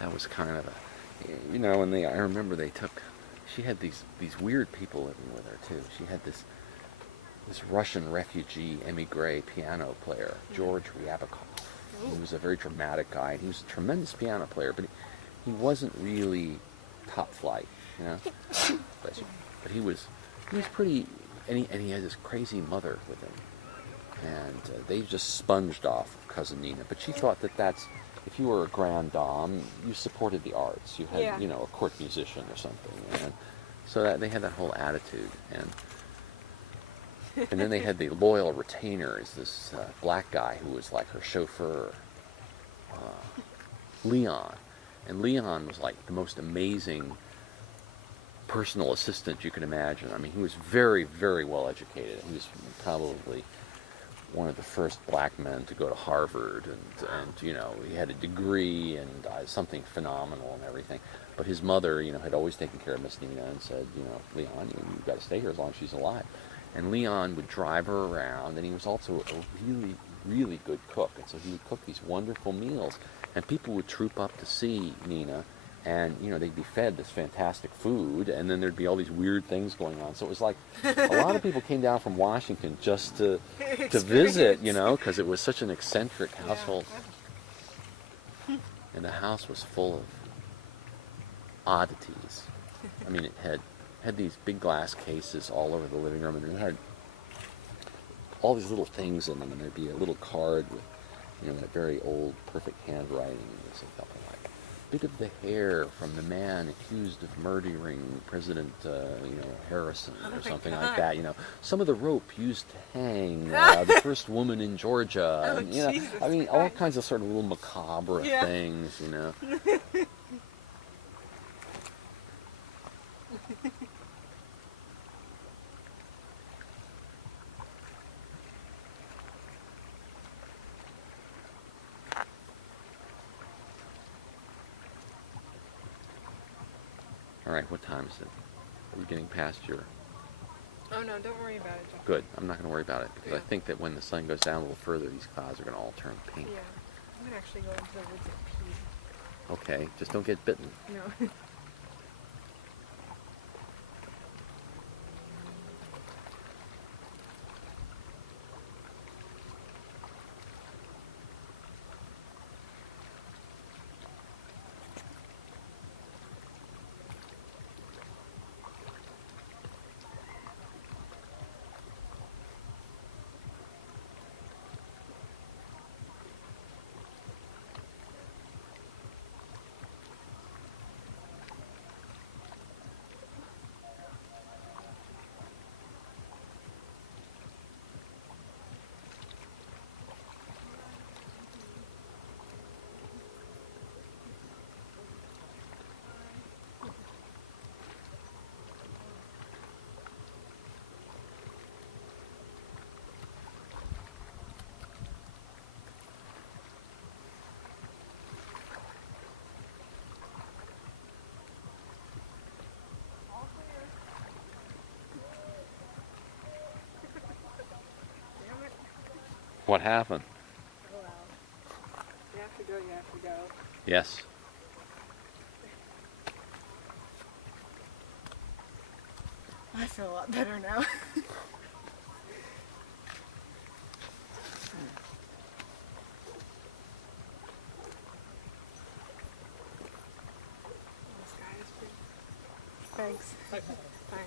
that was kind of a, and I remember she had these weird people living with her too. She had this Russian refugee emigre piano player, George Ryabakov. He was a very dramatic guy, and he was a tremendous piano player, but he wasn't really top flight, you know. But he was pretty, and he had this crazy mother with him, and they just sponged off of Cousin Nina. But she thought that's if you were a grande dame, you supported the arts. You had, a court musician or something, and so that they had that whole attitude, and then they had the loyal retainers, this black guy who was like her chauffeur, Leon. And Leon was like the most amazing personal assistant you can imagine. I mean, he was very, very well educated. He was probably one of the first black men to go to Harvard, and he had a degree and something phenomenal and everything. But his mother, had always taken care of Miss Nina and said, Leon, you've got to stay here as long as she's alive. And Leon would drive her around, and he was also a really, really good cook. And so he would cook these wonderful meals, and people would troop up to see Nina, and they'd be fed this fantastic food, and then there'd be all these weird things going on. So it was like a lot of people came down from Washington just to visit, because it was such an eccentric household. And the house was full of oddities. I mean, it had these big glass cases all over the living room, and it had all these little things in them, and there'd be a little card with, that very old, perfect handwriting, and it was something like, bit of the hair from the man accused of murdering President, Harrison, or something like that. Some of the rope used to hang the first woman in Georgia. Oh, And, Jesus I mean, Christ. all kinds of sort of little macabre things. All right, what time is it? Are we getting past your... Oh no, don't worry about it, Jeff. Good. I'm not going to worry about it, because I Yeah. think that when the sun goes down a little further, these clouds are going to all turn pink. Yeah. I'm gonna actually go into the woods and Okay, just don't get bitten. pee. No. Damn it. What happened? Oh well. You have to go, you have to go. Yes. I feel a lot better now. This guy is pretty... Thanks. Bye.